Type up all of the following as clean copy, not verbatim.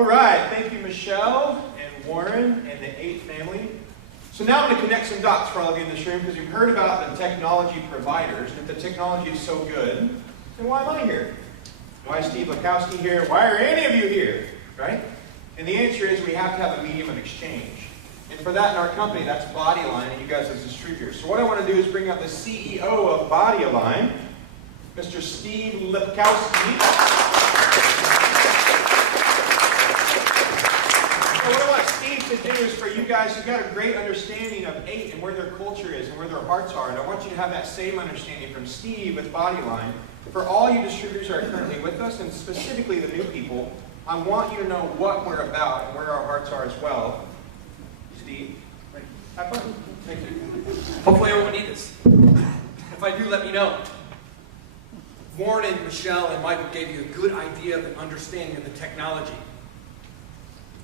All right, thank you, Michelle and Warren and the 8 family. So now I'm going to connect some dots for all of you in this room because you've heard about the technology providers. And if the technology is so good, then why am I here? Why is Steve Lepkowski here? Why are any of you here? Right? And the answer is we have to have a medium of exchange. And for that in our company, that's BodyAlign, and you guys as distributors. So what I want to do is bring up the CEO of BodyAlign, Mr. Steve Lepkowski. So what I want Steve to do is for you guys who've got a great understanding of 8 and where their culture is and where their hearts are, and I want you to have that same understanding from Steve with BodyAlign. For all you distributors who are currently with us, and specifically the new people, I want you to know what we're about and where our hearts are as well. Steve, have fun. Thank you. Hopefully everyone needs this. If I do, let me know. Warren and Michelle and Michael gave you a good idea of an understanding of the technology.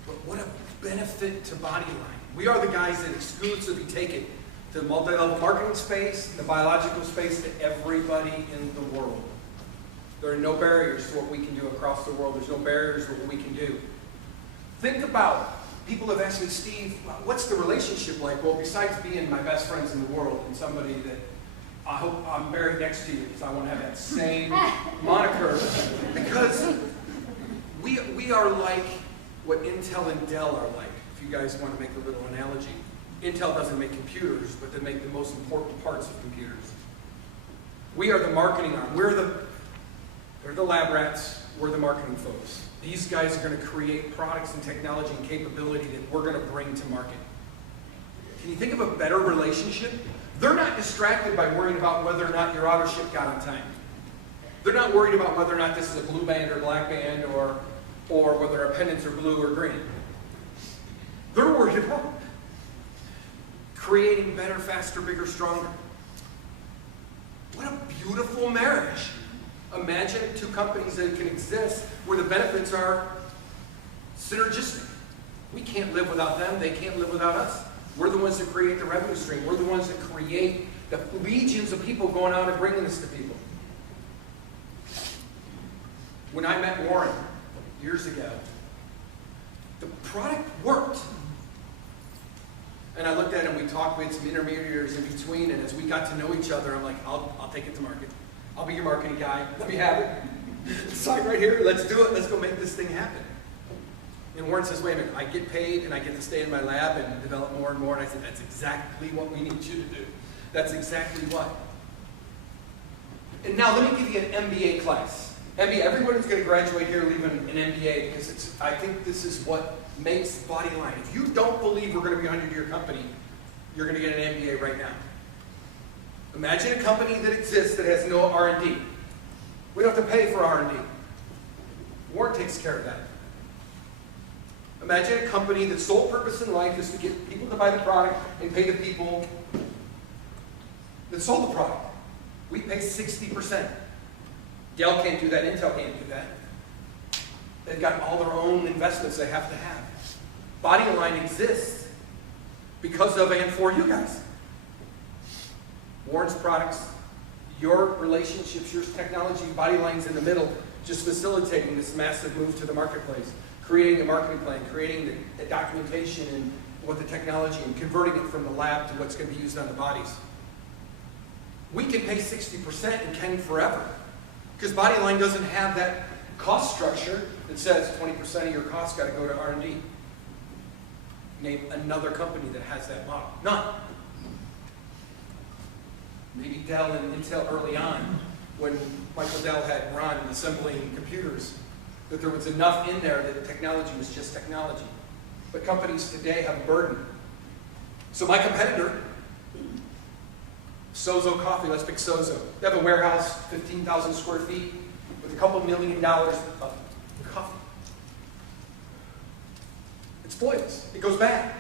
But what a benefit to BodyAlign. We are the guys that exclusively take it to the multi-level marketing space, the biological space, to everybody in the world. There are no barriers to what we can do across the world. There's no barriers to what we can do. Think about, people have asked me, Steve, what's the relationship like? Well, besides being my best friends in the world and somebody that I hope I'm buried next to you because I want to have that same moniker, because we are like what Intel and Dell are like, if you guys want to make a little analogy. Intel doesn't make computers, but they make the most important parts of computers. We are the marketing arm. They're the lab rats, we're the marketing folks. These guys are going to create products and technology and capability that we're going to bring to market. Can you think of a better relationship? They're not distracted by worrying about whether or not your auto ship got on time. They're not worried about whether or not this is a blue band or black band or whether our pendants are blue or green. They're worried about creating better, faster, bigger, stronger. What a beautiful marriage. Imagine 2 companies that can exist where the benefits are synergistic. We can't live without them. They can't live without us. We're the ones that create the revenue stream. We're the ones that create the legions of people going out and bringing this to people. When I met Warren years ago, the product worked. And I looked at him, we talked, we had some intermediaries in between, and as we got to know each other, I'm like, I'll take it to market. I'll be your marketing guy. Let me have it. Sign right here. Let's do it. Let's go make this thing happen. And Warren says, wait a minute, I get paid and I get to stay in my lab and develop more and more. And I said, that's exactly what we need you to do. That's exactly what. And now let me give you an MBA class. MBA, everyone who's going to graduate here leaving an MBA because I think this is what makes BodyAlign. If you don't believe we're going to be a 100-year company, you're going to get an MBA right now. Imagine a company that exists that has no R&D. We don't have to pay for R&D. Warren takes care of that. Imagine a company that's sole purpose in life is to get people to buy the product and pay the people that sold the product. We pay 60%. Dell can't do that. Intel can't do that. They've got all their own investments they have to have. BodyAlign exists because of and for you guys. Warren's products, your relationships, your technology, BodyAlign's in the middle, just facilitating this massive move to the marketplace, creating a marketing plan, creating the documentation and what the technology, and converting it from the lab to what's going to be used on the bodies. We can pay 60% and can forever, because BodyAlign doesn't have that cost structure that says 20% of your costs got to go to R&D. Name another company that has that model. None. Maybe Dell and Intel early on, when Michael Dell had run assembling computers, that there was enough in there that technology was just technology. But companies today have a burden. So my competitor, Sozo Coffee, let's pick Sozo. They have a warehouse, 15,000 square feet, with a couple $1 million of coffee. It spoils. It goes bad.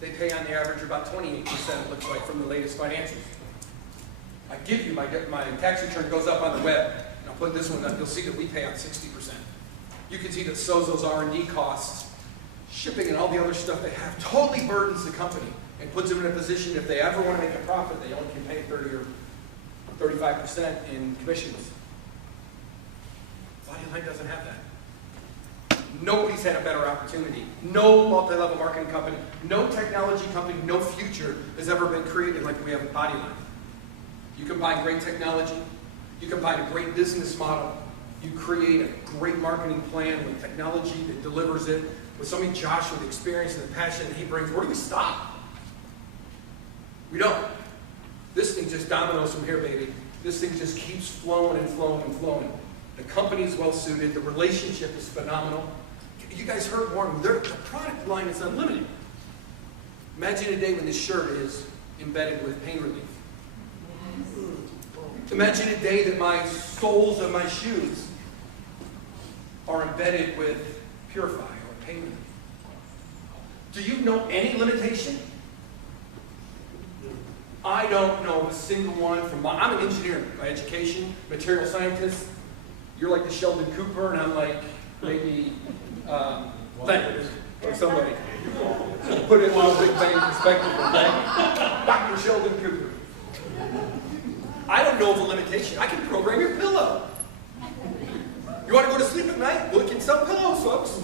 They pay on the average about 28%, it looks like, from the latest financials. I give you, my tax return goes up on the web, and I'll put this one up, you'll see that we pay out 60%. You can see that Sozo's R&D costs, shipping and all the other stuff they have, totally burdens the company and puts them in a position, if they ever want to make a profit, they only can pay 30 or 35% in commissions. BodyAlign doesn't have that. Nobody's had a better opportunity. No multi-level marketing company, no technology company, no future has ever been created like we have at BodyAlign. You combine great technology, you combine a great business model, you create a great marketing plan with technology that delivers it, with somebody, Josh, with experience and the passion that he brings. Where do we stop? We don't. This thing just dominoes from here, baby. This thing just keeps flowing and flowing and flowing. The company is well suited. The relationship is phenomenal. You guys heard Warren. The product line is unlimited. Imagine a day when this shirt is embedded with pain relief. Imagine a day that my soles of my shoes are embedded with Purify or pain relief. Do you know any limitation? I don't know a single one from I'm an engineer by education, material scientist. You're like the Sheldon Cooper, and I'm like maybe Leonard or somebody. Put it in a Big Bang perspective, okay? Dr. Sheldon Cooper. I don't know of a limitation. I can program your pillow. You want to go to sleep at night? Well, we can sell pillows, folks.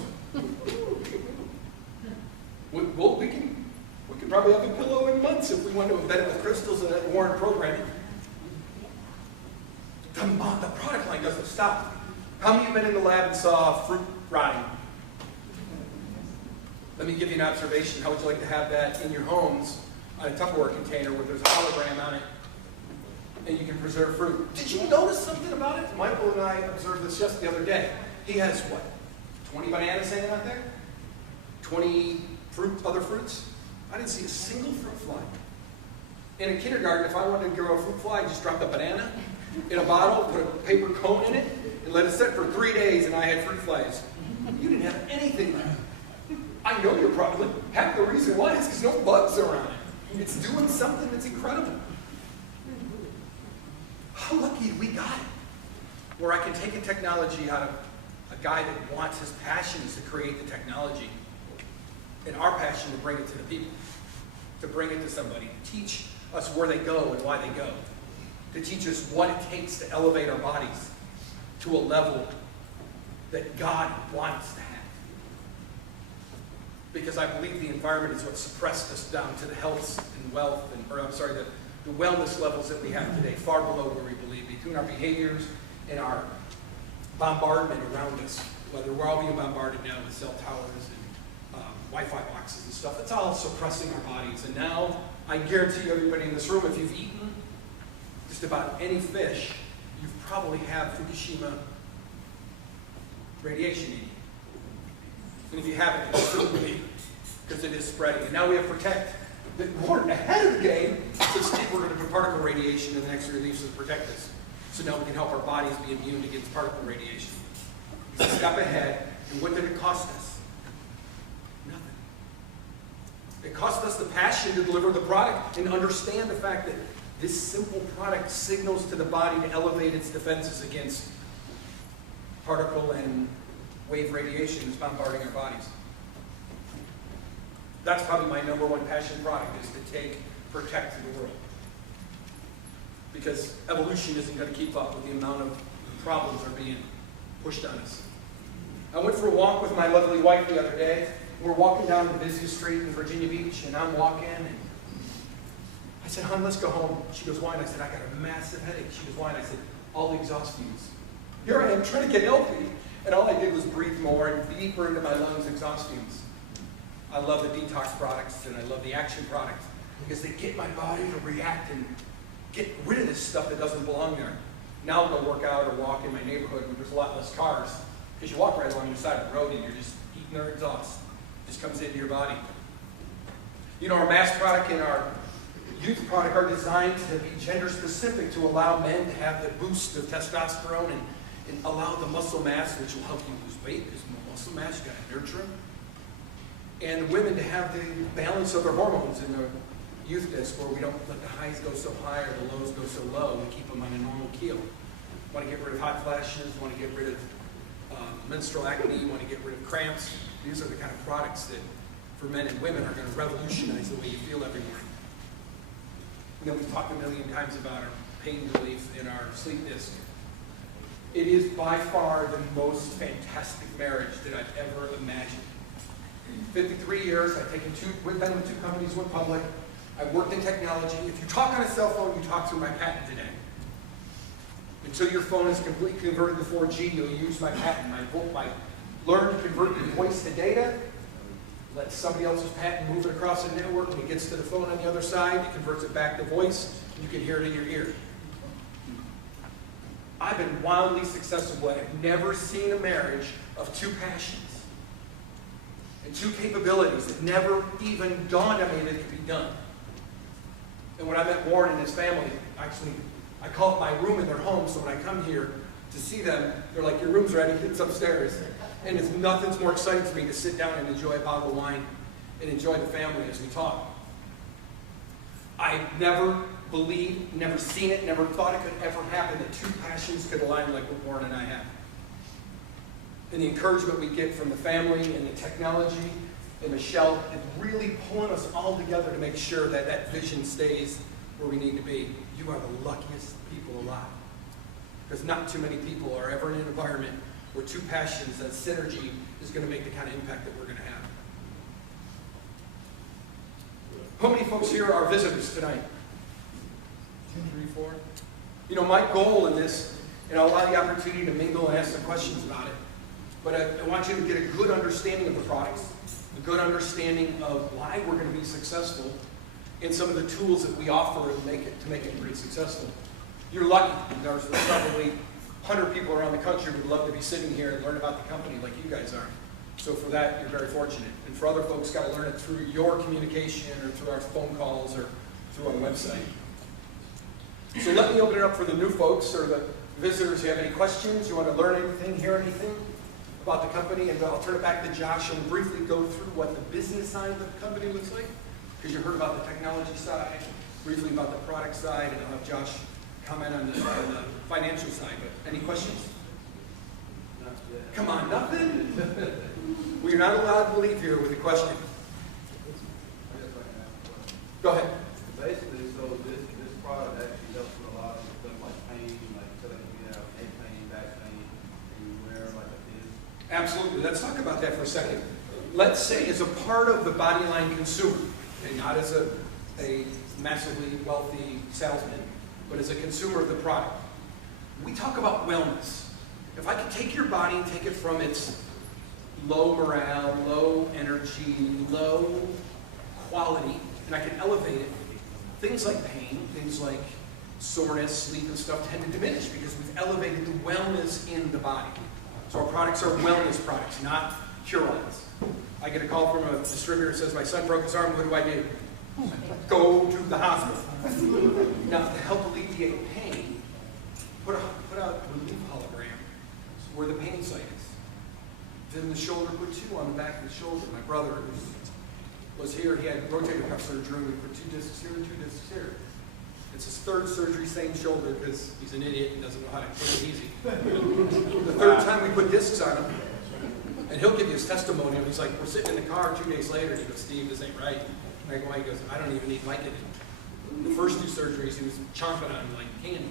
We can probably have a pillow in months if we want to embed it with crystals and Warren programming. The product line doesn't stop. How many of you have been in the lab and saw fruit rotting? Let me give you an observation. How would you like to have that in your homes on a Tupperware container where there's a hologram on it and you can preserve fruit? Did you notice something about it? Michael and I observed this just the other day. He has what? 20 bananas hanging out there? 20 other fruits? I didn't see a single fruit fly. In a kindergarten, if I wanted to grow a fruit fly, I just dropped a banana in a bottle, put a paper cone in it, and let it sit for 3 days, and I had fruit flies. You didn't have anything there. I know you're probably, half the reason why is because no bugs are on it. It's doing something that's incredible. How lucky we got it, where I can take a technology out of a guy that wants, his passion is to create the technology, and our passion to bring it to the people, to bring it to somebody, to teach us where they go and why they go, to teach us what it takes to elevate our bodies to a level that God wants to have. Because I believe the environment is what suppressed us down to the health and wealth, the wellness levels that we have today, far below where we believe, between our behaviors and our bombardment around us, whether we're all being bombarded now with cell towers and Wi-Fi boxes and stuff. It's all suppressing our bodies. And now, I guarantee you, everybody in this room, if you've eaten just about any fish, you probably have Fukushima radiation in you. And if you haven't, it's still believe, because it is spreading. And now we have to protect. We're ahead of the game. So Steve, we're going to put particle radiation in the next release to protect us. So now we can help our bodies be immune against particle radiation. It's a step ahead. And what did it cost us? It cost us the passion to deliver the product and understand the fact that this simple product signals to the body to elevate its defenses against particle and wave radiation that's bombarding our bodies. That's probably my number one passion product, is to protect the world. Because evolution isn't going to keep up with the amount of problems that are being pushed on us. I went for a walk with my lovely wife the other day. We're walking down the busiest street in Virginia Beach, and I'm walking, and I said, "Hon, let's go home." She goes, "Why?" And I said, "I got a massive headache." She goes, "Why?" And I said, "All the exhaust fumes." Here I am trying to get healthy, and all I did was breathe more and deeper into my lungs exhaust fumes. I love the detox products, and I love the action products, because they get my body to react and get rid of this stuff that doesn't belong there. Now I'll go work out or walk in my neighborhood where there's a lot less cars, because you walk right along the side of the road and you're just eating their exhaust. Just comes into your body. You know, our mass product and our youth product are designed to be gender specific, to allow men to have the boost of testosterone and allow the muscle mass, which will help you lose weight, because muscle mass, you got to nurture them. And women to have the balance of their hormones in the youth disc, where we don't let the highs go so high or the lows go so low. We keep them on a normal keel. Want to get rid of hot flashes, want to get rid of menstrual acne, want to get rid of cramps. These are the kind of products that, for men and women, are going to revolutionize the way you feel every morning. And then we've talked a million times about our pain relief and our sleep disc. It is by far the most fantastic marriage that I've ever imagined. 53 years, I've been with two companies, went public. I've worked in technology. If you talk on a cell phone, you talk through my patent today. Until your phone is completely converted to 4G, you'll use my patent. My learn to convert your voice to data, let somebody else's patent move it across the network. When it gets to the phone on the other side, it converts it back to voice. You can hear it in your ear. I've been wildly successful. I've never seen a marriage of two passions and two capabilities that never even dawned on me that it could be done. And when I met Warren and his family, actually, I call it my room in their home, so when I come here to see them, they're like, your room's ready, it's upstairs. And nothing's more exciting to me to sit down and enjoy a bottle of wine and enjoy the family as we talk. I've never believed, never seen it, never thought it could ever happen that two passions could align like what Warren and I have. And the encouragement we get from the family and the technology and Michelle is really pulling us all together to make sure that that vision stays where we need to be. You are the luckiest people alive. Because not too many people are ever in an environment where two passions, that synergy, is going to make the kind of impact that we're going to have. How many folks here are visitors tonight? 2, 3, 4. You know, my goal in this, and I'll allow the opportunity to mingle and ask some questions about it, but I want you to get a good understanding of the products, a good understanding of why we're going to be successful, and some of the tools that we offer to make it pretty successful. You're lucky. There's probably 100 people around the country who would love to be sitting here and learn about the company like you guys are. So for that, you're very fortunate. And for other folks, got to learn it through your communication or through our phone calls or through our website. So let me open it up for the new folks or the visitors. You have any questions? You want to learn anything, hear anything about the company? And I'll turn it back to Josh and briefly go through what the business side of the company looks like. Because you heard about the technology side, briefly about the product side, and I'll have Josh comment on the financial side. But any questions? Come on, nothing? Well, you're not allowed to leave here with a question. Go ahead. Basically, so this product actually helps with a lot of stuff like pain, like so that you have neck pain, back pain, and you wear like a disc. Absolutely. Let's talk about that for a second. Let's say as a part of the BodyAlign consumer, and not as a massively wealthy salesman, but as a consumer of the product. We talk about wellness. If I could take your body and take it from its low morale, low energy, low quality, and I could elevate it, things like pain, things like soreness, sleep and stuff tend to diminish because we've elevated the wellness in the body. So our products are wellness products, not cure-alls. I get a call from a distributor that says, my son broke his arm, what do? Go to the hospital. Now, to help alleviate pain, put out a relief hologram where the pain site is. Then the shoulder, put 2 on the back of the shoulder. My brother was here, he had rotator cuff surgery, we put 2 discs here and 2 discs here. It's his 3rd surgery, same shoulder, because he's an idiot and doesn't know how to put it easy. The 3rd time we put discs on him, and he'll give you his testimony, and he's like, we're sitting in the car 2 days later, and he goes, Steve, this ain't right. And I go, he goes, I don't even need Vicodin. The first 2 surgeries, he was chomping on like candy.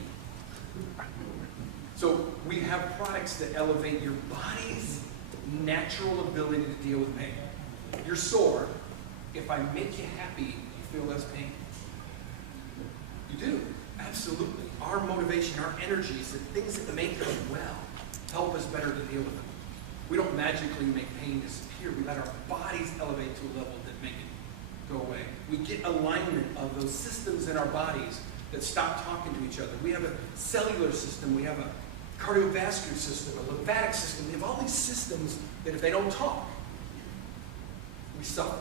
So we have products that elevate your body's natural ability to deal with pain. You're sore. If I make you happy, you feel less pain. You do. Absolutely. Our motivation, our energies, the things that make us well, help us better to deal with them. We don't magically make pain disappear. We let our bodies elevate to a level that make it go away. We get alignment of those systems in our bodies that stop talking to each other. We have a cellular system. We have a cardiovascular system, a lymphatic system. We have all these systems that if they don't talk, we suffer.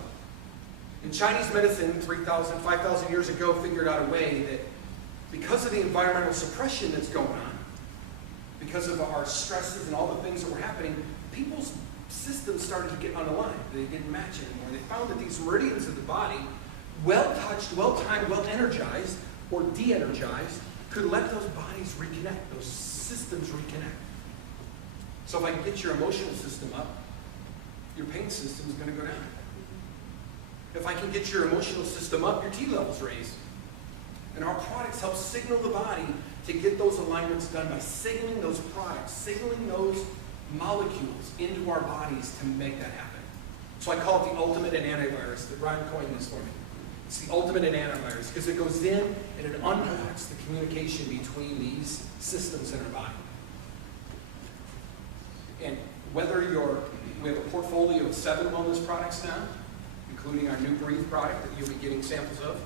In Chinese medicine, 3,000, 5,000 years ago, figured out a way that because of the environmental suppression that's going on, because of our stresses and all the things that were happening, people's systems started to get unaligned. They didn't match anymore. They found that these meridians of the body, well-touched, well-timed, well-energized, or de-energized, could let those bodies reconnect, those systems reconnect. So if I can get your emotional system up, your pain system is going to go down. If I can get your emotional system up, your T levels raise. And our products help signal the body to get those alignments done by signaling those products, signaling those molecules into our bodies to make that happen. So I call it the ultimate in antivirus. Ryan coined this for me. It's the ultimate in antivirus because it goes in and it unlocks the communication between these systems in our body. And whether we have a portfolio of 7 wellness products now, including our new Breathe product that you'll be getting samples of,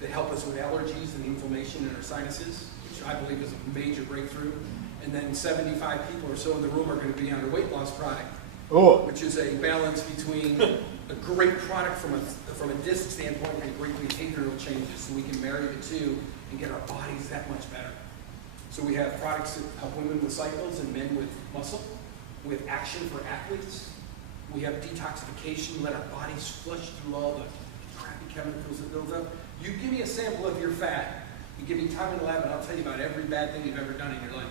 that help us with allergies and inflammation in our sinuses, which I believe is a major breakthrough. And then 75 people or so in the room are going to be on a weight loss product, which is a balance between a great product from a disc standpoint and great behavioral changes, so we can marry the two and get our bodies that much better. So we have products that help women with cycles and men with muscle. We have action for athletes. We have detoxification, let our bodies flush through all the crappy chemicals that build up. You give me a sample of your fat, you give me time in the lab, and I'll tell you about every bad thing you've ever done in your life.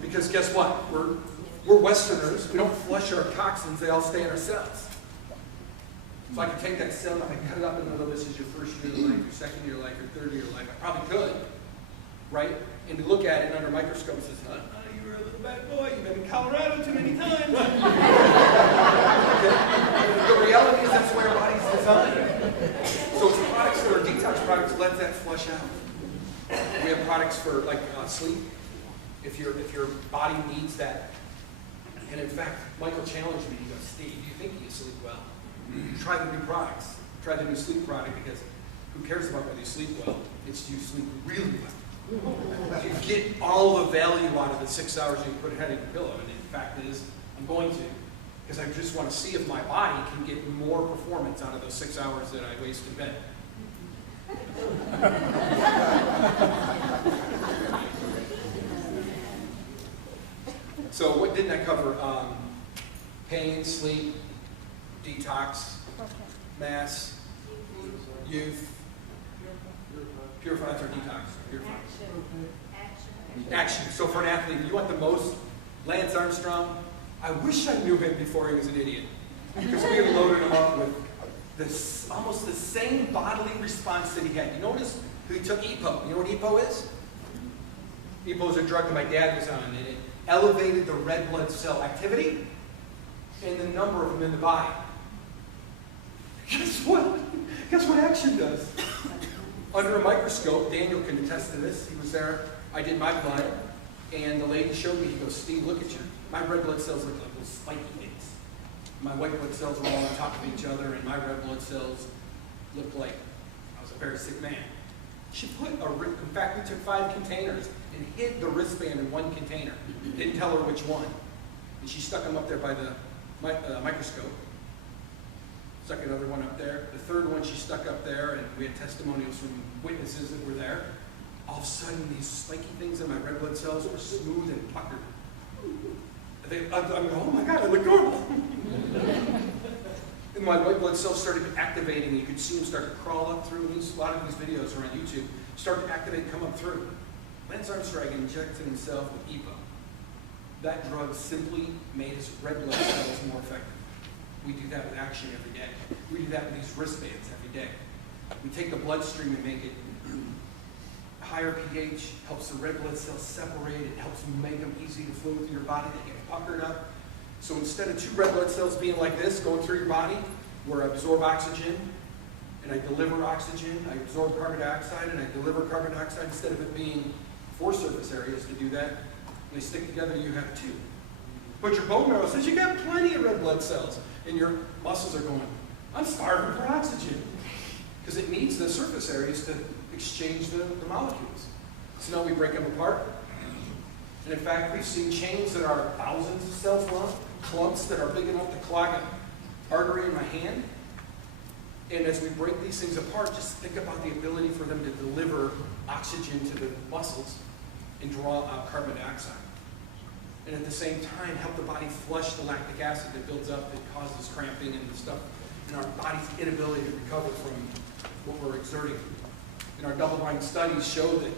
Because guess what? We're Westerners. We don't flush our toxins. They all stay in our cells. So I can take that cell and I can cut it up and know this is your first year of life, your second year of life, your third year of life. I probably could, right? And we look at it under a microscope and says, you were a little bad boy. You've been in Colorado too many times. The reality is that's the way our body's designed. So it's products that are detox products let that flush out. We have products for like sleep. If your body needs that. And in fact, Michael challenged me. He goes, Steve, do you think you sleep well? Try the new products. Try the new sleep product because who cares about whether you sleep well? It's you sleep really well. You get all the value out of the 6 hours you put ahead of your pillow. And the fact is, I'm going to. Because I just want to see if my body can get more performance out of those 6 hours that I waste in bed. So what didn't I cover? Pain, sleep, detox, mass, youth, purifies or detox? Purifies. Action. So for an athlete, you want the most? Lance Armstrong, I wish I knew him before he was an idiot. Because we had loaded him up with this, almost the same bodily response that he had. You notice he took EPO. You know what EPO is? EPO is a drug that my dad was on, and it elevated the red blood cell activity and the number of them in the body. Guess what? Guess what action does? Under a microscope, Daniel can attest to this. He was there. I did my blood, and the lady showed me. He goes, Steve, look at you. My red blood cells look like little spiky things. My white blood cells are all on top of each other, and my red blood cells looked like I was a very sick man. She put in fact, we took 5 containers and hid the wristband in one container. Didn't tell her which one. And she stuck them up there by the microscope. Stuck another one up there. The third one she stuck up there, and we had testimonials from witnesses that were there. All of a sudden, these spiky things in my red blood cells were smooth and puckered. I'm going, oh my God, I look normal. And my white blood cells started activating, and you could see them start to crawl up through. A lot of these videos are on YouTube. Start to activate and come up through. Lance Armstrong injected himself with EPO. That drug simply made his red blood cells more effective. We do that with action every day. We do that with these wristbands every day. We take the bloodstream and make it higher pH, helps the red blood cells separate, it helps make them easy to flow through your body, they get puckered up. So instead of 2 red blood cells being like this, going through your body, where I absorb oxygen, and I deliver oxygen, I absorb carbon dioxide, and I deliver carbon dioxide, instead of it being 4 surface areas to do that, when they stick together, you have 2. But your bone marrow says you got plenty of red blood cells, and your muscles are going, I'm starving for oxygen. Because it needs the surface areas to exchange the molecules. So now we break them apart. And in fact, we've seen chains that are thousands of cells long, clumps that are big enough to clog an artery in my hand. And as we break these things apart, just think about the ability for them to deliver oxygen to the muscles and draw out carbon dioxide. And at the same time, help the body flush the lactic acid that builds up that causes cramping and the stuff, and our body's inability to recover from what we're exerting. And our double-blind studies show that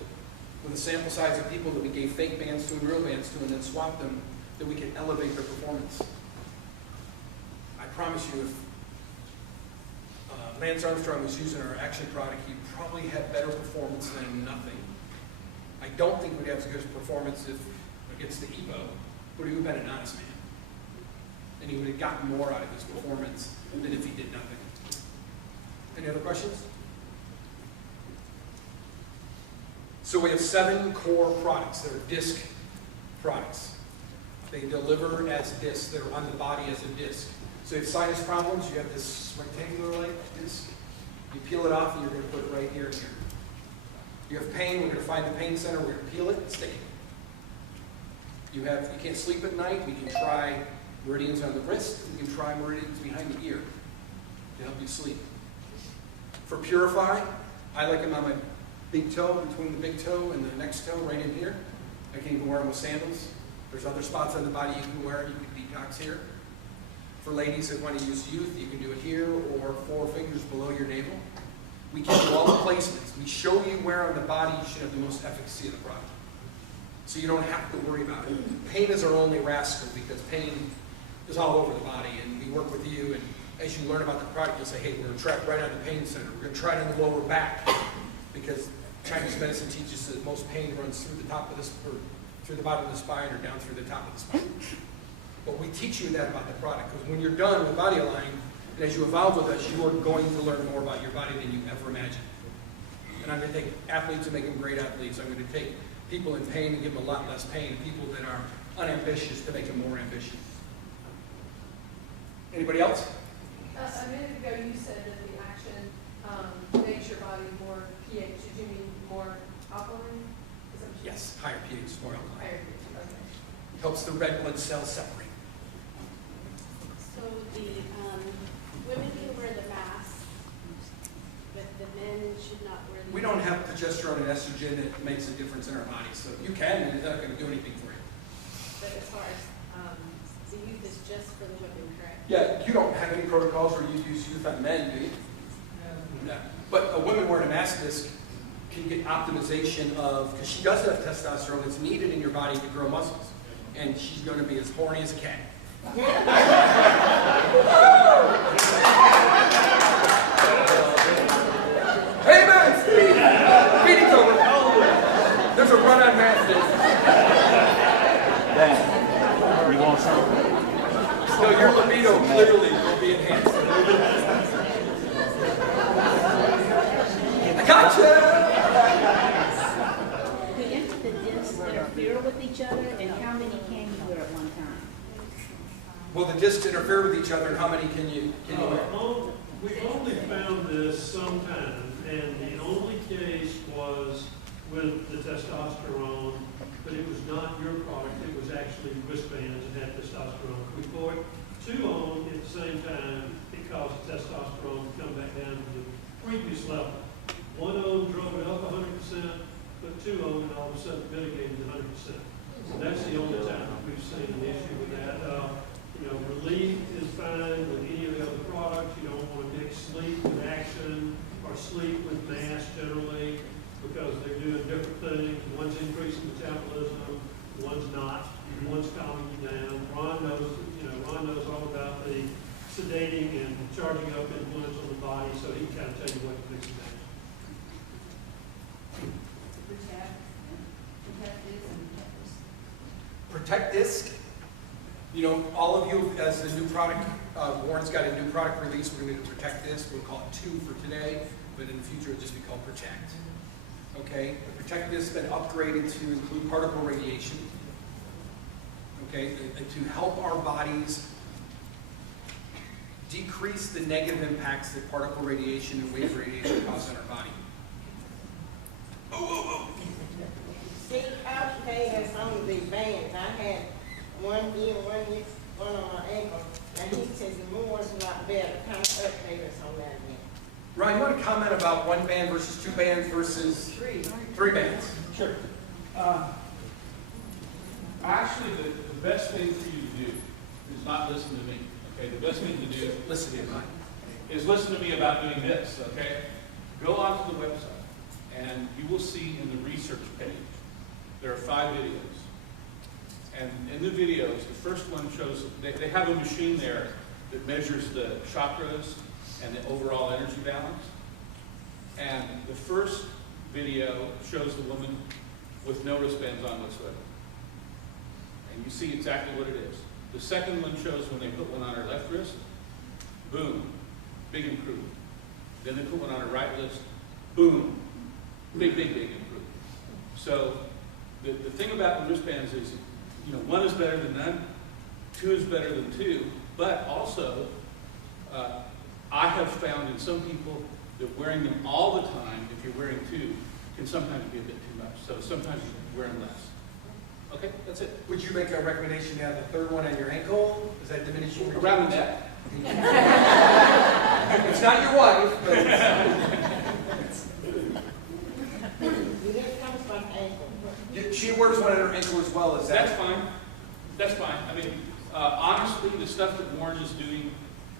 with a sample size of people that we gave fake bands to and real bands to and then swapped them, that we can elevate their performance. I promise you, if Lance Armstrong was using our action product, he probably had better performance than nothing. I don't think we'd have as good a performance if against the EPO, but he would have been an honest man. And he would have gotten more out of his performance than if he did nothing. Any other questions? So we have 7 core products that are disc products. They deliver as discs. They're on the body as a disc. So if you have sinus problems, you have this rectangular-like disc. You peel it off, and you're going to put it right here and here. You have pain, we're going to find the pain center, we're going to peel it and stick it. You can't sleep at night, we can try meridians on the wrist, we can try meridians behind the ear to help you sleep. For Purify, I like them on my big toe, between the big toe and the next toe, right in here. I can even wear them with sandals. There's other spots on the body you can wear, you can detox here. For ladies that want to use youth, you can do it here or 4 fingers below your navel. We give you all the placements. We show you where on the body you should have the most efficacy of the product. So you don't have to worry about it. Pain is our only rascal because pain is all over the body, and we work with you, and as you learn about the product, you'll say, hey, we're going to try it right on the pain center. We're going to try it on the lower back because Chinese medicine teaches that most pain runs through the top of or through the bottom of the spine or down through the top of the spine. But we teach you that about the product because when you're done with BodyAlign, and as you evolve with us, you are going to learn more about your body than you ever imagined. And I'm going to take athletes and make them great athletes. I'm going to take people in pain and give them a lot less pain. People that are unambitious to make them more ambitious. Anybody else? A minute ago you said that the action makes your body more pH. Did you mean more alkaline? Yes, higher pH, more alkaline. Higher pH, okay. Helps the red blood cells separate. So the women can wear the mask, but the men should not wear the We don't have progesterone and estrogen that makes a difference in our bodies, so you can, and it's not going to do anything for you. But as far as the youth is just for the women, correct? Yeah, you don't have any protocols where you use youth on men, do you? No. But a woman wearing a mask disc can get optimization of, because she does have testosterone that's needed in your body to grow muscles. And she's going to be as horny as a cat. Hey man, Steve! Meeting's over. There's a run on mask disc. Damn. You want some? So your libido literally will be enhanced. I gotcha! The discs interfere with each other, and how many can you wear at one time? Will the discs interfere with each other, and how many can you wear? We've only found this sometime, and the only case was with the testosterone, but it was not your product, it was actually wristbands that had testosterone. We put 2 on at the same time, it caused the testosterone to come back down to the previous level. 1 on drove it up 100%, put 2 on, and all of a sudden mitigated 100%. So that's the only time we've seen an issue with that. You know, relief is fine with any of the other products. You don't want to mix sleep with action or sleep with mass generally because they're doing different things. One's increasing metabolism, one's not. One's calming you down. Ron knows all about the sedating and charging up influence on the body, so he can kind of tell you what to mix and match. Protect disc. You know, all of you, as the new product, Warren's got a new product release. We're going to Protect Disc. We'll call it 2 for today, but in the future it'll just be called Protect. Okay? The Protect Disc has been upgraded to include particle radiation. Okay? And to help our bodies decrease the negative impacts that particle radiation and wave radiation cause on our body. See, Coach K has some of these bands. I had one here, one on my ankle, and he says the more one's a lot better. Kind of update us on that again. Ryan, you want to comment about 1 band versus 2 bands versus 3 bands? Sure. Actually, the best thing for you to do is not listen to me. Okay, the best thing to do Listen to me, Ryan. is listen to me about doing this. Okay, go onto the website, and you will see in the research page there are 5 videos. And in the videos, the first one shows they have a machine there that measures the chakras and the overall energy balance. And the first video shows the woman with no wristbands on whatsoever. And you see exactly what it is. The second one shows when they put one on her left wrist, boom, big improvement. Then they put one on her right wrist, boom, big improvement. So the thing about the wristbands is, you know, one is better than none, two is better than two, but also I have found in some people that wearing them all the time, if you're wearing two, can sometimes be a bit too much. So sometimes you wear them less. Okay, that's it. Would you make a recommendation to have the third one on your ankle? Is that diminishing your Around the neck. It's not your wife, but This comes from ankle. she wears one on her ankle as well. Is that? That's fine. That's fine. I mean, honestly, the stuff that Warren is doing,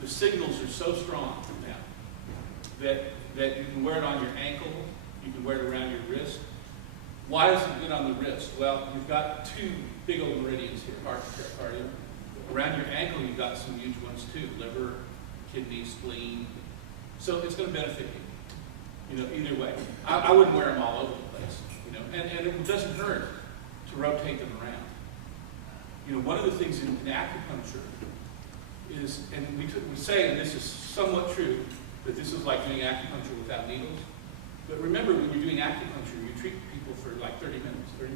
the signals are so strong now that you can wear it on your ankle, you can wear it around your wrist. Why is it good on the wrist? Well, you've got two big old meridians here, heart, pericardium. Around your ankle, you've got some huge ones too, liver, kidney, spleen. So it's going to benefit you, either way. I wouldn't wear them all over the place, and it doesn't hurt to rotate them around. One of the things in acupuncture is, and we say, and this is somewhat true, that this is like doing acupuncture without needles. But remember, when you're doing acupuncture, you treat people for like 30 minutes, right?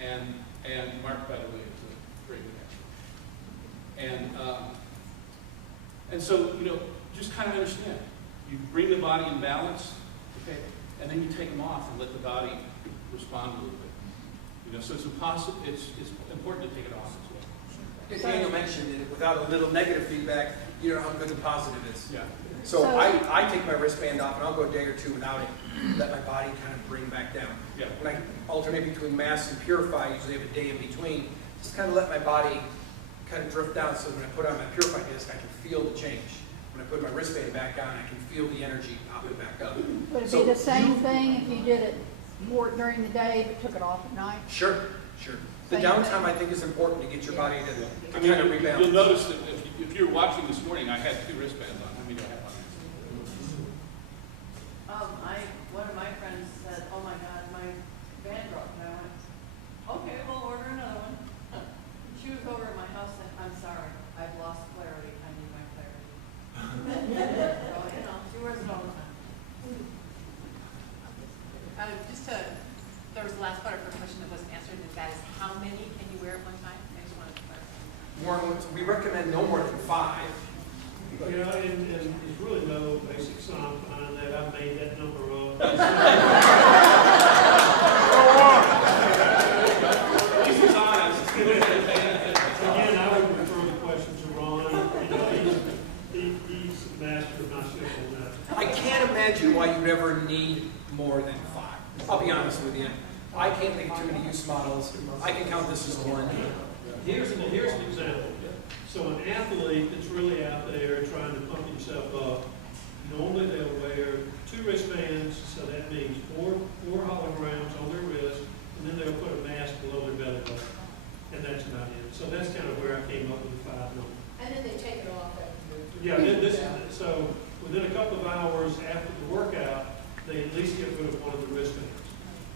And Mark, by the way, is a very good expert. And so, just kind of understand. You bring the body in balance, okay, and then you take them off and let the body respond a little bit. So it's important to take it off as well. Daniel mentioned it, without a little negative feedback, you know how good the positive is. Yeah. So I take my wristband off and I'll go a day or two without it, let my body kind of bring back down. Yeah. When I alternate between mass and purify, I usually have a day in between, just kind of let my body kind of drift down, so when I put on my purify disc, I can feel the change. When I put my wristband back on, I can feel the energy popping back up. Would it be the same thing if you did it more during the day but took it off at night? Sure. The Same downtime, thing. I think, is important to get your body to I mean, kind of rebalance. you'll notice that if you're watching this morning, I had 2 wristbands on. How many do I have on? One of my friends said, "Oh my God, my band broke," and I went, "Okay, we'll order another one." She was over at my house and, "I'm sorry, I've lost clarity. I need my clarity." So, she wears it all the time. There was the last part of her question that wasn't answered, and that is how many can you wear at one time? I just wanted to clarify. We recommend no more than 5. Yeah, and there's really no basic science behind that. I made that number up. This is honest. Again, I would refer the question to Ron. He's the master of my simple math. I can't imagine why you'd ever need more than 5. I'll be honest with you. I can't think of too many use models. I can count this as one. Here's an example. So an athlete that's really out there trying to pump himself up, normally they'll wear 2 wristbands, so that means four holograms on their wrist, and then they'll put a mask below their belly button. And that's about it. So that's kind of where I came up with the 5 number. And then they take it off after. Yeah, so within a couple of hours after the workout, they at least get rid of one of the wristbands.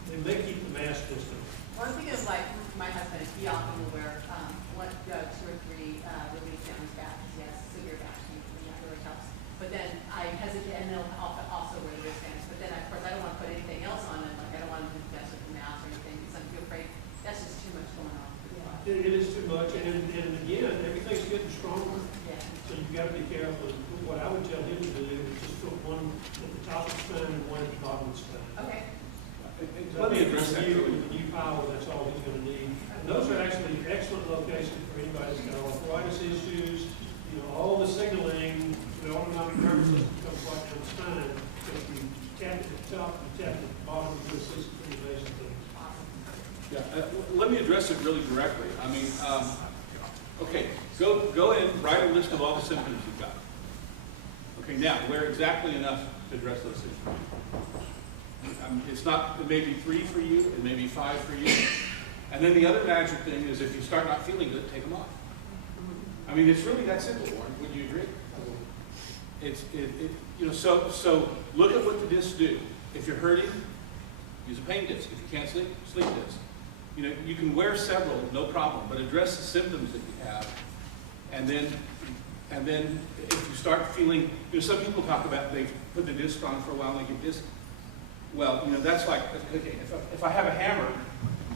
They may keep the mask this time. One thing is like my husband, he often will wear 2 or 3 release down his back because he has severe back pain, and that really helps. But then I hesitate, and they'll also wear the wristbands. But then, of course, I don't want to put anything else on it. Like I don't want to mess with the mouse or anything because I'm too afraid. That's just too much going on. It is too much, and again, everything's getting stronger. Yeah. So you've got to be careful. What I would tell him to do is just put one at the top of the spine and one at the bottom of the spine. Okay. Let me address that. With the new power, that's all he's going to need. And those are actually excellent locations for anybody that's got arthritis issues. All the signaling, the autonomic nervous system comes right down the spine. So if you tap at the top, you tap at the bottom, you do assist pretty basic things. Yeah, let me address it really directly. I mean, okay, go in, write a list of all the symptoms you've got. Okay, now, wear exactly enough to address those symptoms. It may be 3 for you, it may be 5 for you. And then the other magic thing is if you start not feeling good, take them off. I mean, it's really that simple, Warren. Would you agree? So look at what the discs do. If you're hurting, use a pain disc. If you can't sleep, sleep disc. You can wear several, no problem, but address the symptoms that you have, and then if you start feeling, some people talk about they put the disc on for a while and they get disc. Well, that's like, okay, if I have a hammer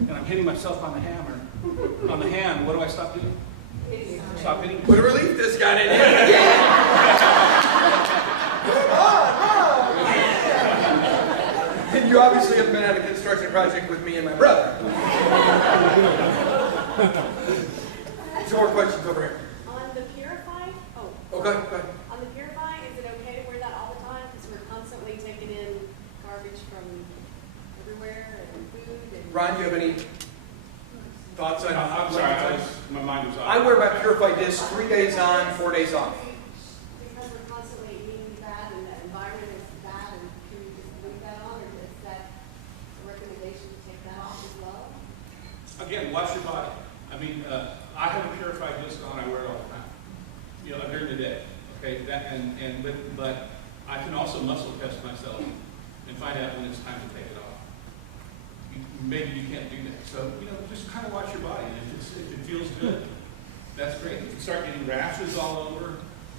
and I'm hitting myself on the hammer, on the hand, what do I stop doing? Stop hitting. Put a relief disc on it. And you obviously have been at a construction project with me and my brother. Some more questions over here. On the Purify, Oh, go ahead. on the Purify, is it okay to wear that all the time? Because we're constantly taking in garbage from everywhere and food and. Ron, do you have any thoughts on? I'm sorry, my mind was off. I wear my Purify disc 3 days on, 4 days off. Because we're constantly eating that and the environment is that, and can you just leave that on, or is that a recommendation to take that off as well? Again, watch your body. I mean, I have a purified disc on. I wear it all the time. During the day. Okay, but I can also muscle test myself and find out when it's time to take it off. Maybe you can't do that. So just kind of watch your body. And if it feels good, that's great. If you start getting rashes all over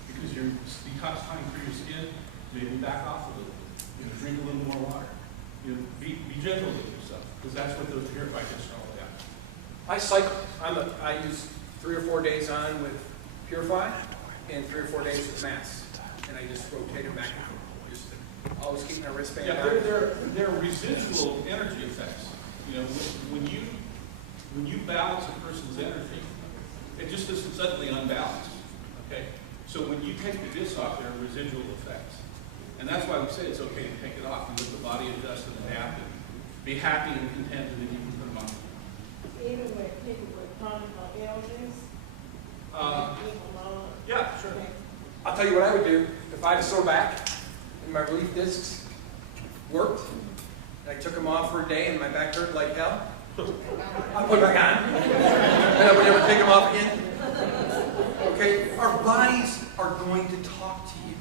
because you're detoxifying through your skin, maybe back off a little bit. Drink a little more water. Be gentle with yourself, because that's what those purified discs are all about. I cycle. I use 3 or 4 days on with Purify and 3 or 4 days with Mass, and I just rotate them back and forth. Just to always keep my wristband on. There are residual energy effects. When you balance a person's energy, it just isn't suddenly unbalanced. Okay, so when you take the disc off, there are residual effects, and that's why we say it's okay to take it off and let the body adjust and adapt and be happy and content, and then you can put them on. Even with people with chronic illness? Yeah, sure. I'll tell you what I would do. If I had a sore back and my relief discs worked, and I took them off for a day and my back hurt like hell, I'll put them back on. And I would never take them off again. Okay? Our bodies are going to talk to you.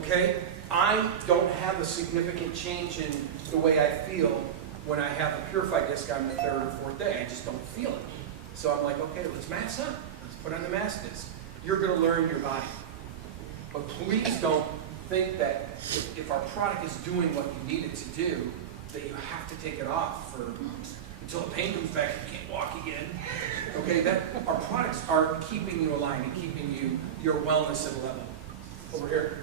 Okay? I don't have a significant change in the way I feel when I have a purified disc on the 3rd or 4th day. I just don't feel it. So I'm like, okay, let's mask up. Let's put on the mask disc. You're going to learn your body. But please don't think that if our product is doing what you need it to do, that you have to take it off until the pain comes back and you can't walk again. Okay, our products are keeping you aligned and keeping your wellness at a level. Over here.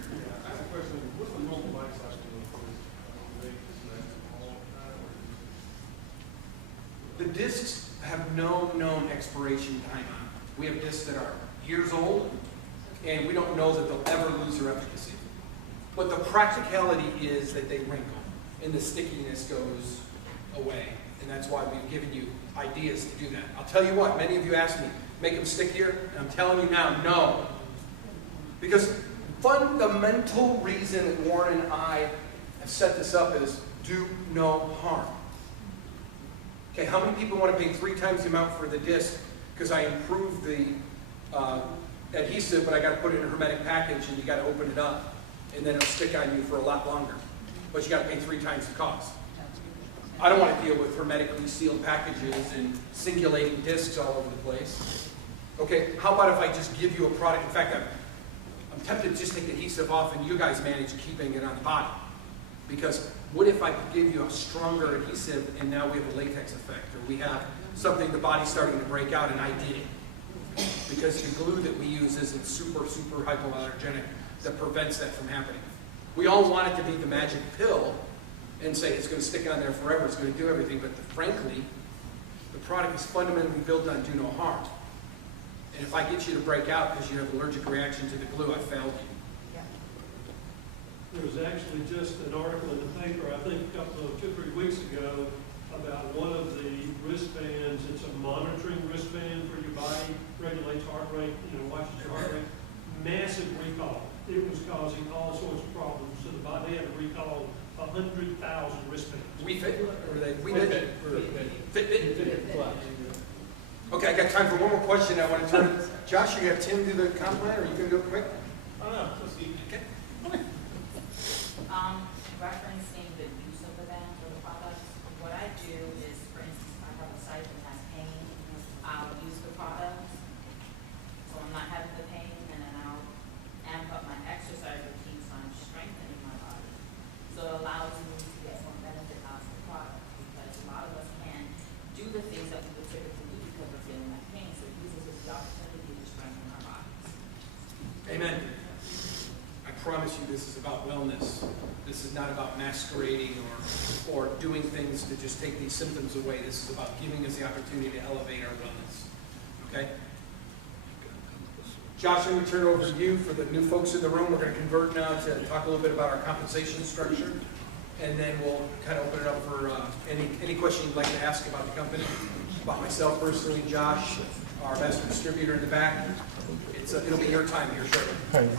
I have a question. What's the normal life cycle for this? The discs have no known expiration time on them. We have discs that are years old, and we don't know that they'll ever lose their efficacy. But the practicality is that they wrinkle, and the stickiness goes away. And that's why we've given you ideas to do that. I'll tell you what, many of you asked me, make them stickier, and I'm telling you now, no. Because fundamental reason that Warren and I have set this up is do no harm. Okay, how many people want to pay 3 times the amount for the disc because I improved the adhesive, but I got to put it in a hermetic package and you got to open it up and then it'll stick on you for a lot longer. But you got to pay 3 times the cost. I don't want to deal with hermetically sealed packages and singulating discs all over the place. Okay, how about if I just give you a product? In fact, I'm tempted to just take the adhesive off and you guys manage keeping it on the body. Because what if I could give you a stronger adhesive and now we have a latex effect, or we have something the body's starting to break out and I did it? Because the glue that we use isn't super hypoallergenic that prevents that from happening. We all want it to be the magic pill and say it's going to stick on there forever, it's going to do everything, but frankly, the product is fundamentally built on do no harm. And if I get you to break out because you have an allergic reaction to the glue, I failed you. There was actually just an article in the paper, I think a couple of 2 or 3 weeks ago, about one of the wristbands. It's a monitoring wristband for your body, regulates heart rate, watches your heart rate. Massive recall. It was causing all sorts of problems. So the body had to recall 100,000 wristbands. We Fit? Or they We Fit? Fitbit? Okay, I got time for one more question. I want to turn it. Josh, you have Tim do the compliment, or are you going to do it quick? don't know, let's see. Okay. Referencing the use of the band or the products, what I do is, for instance, if I have a site that has pain, I'll use the products, so I'm not having the pain, and then I'll amp up my exercise routine, so I'm strengthening my body. So it allows me to get more benefit out of the product, because a lot of us can't do the things that we would typically do because we're feeling that pain, so it uses us the opportunity to strengthen our bodies. Amen. I promise you this is about wellness. This is not about masquerading or doing things to just take these symptoms away. This is about giving us the opportunity to elevate our wellness. Okay? Josh, I'm going to turn it over to you for the new folks in the room. We're going to convert now to talk a little bit about our compensation structure. And then we'll kind of open it up for any question you'd like to ask about the company, about myself personally, Josh, our master distributor in the back. It'll be your time here shortly.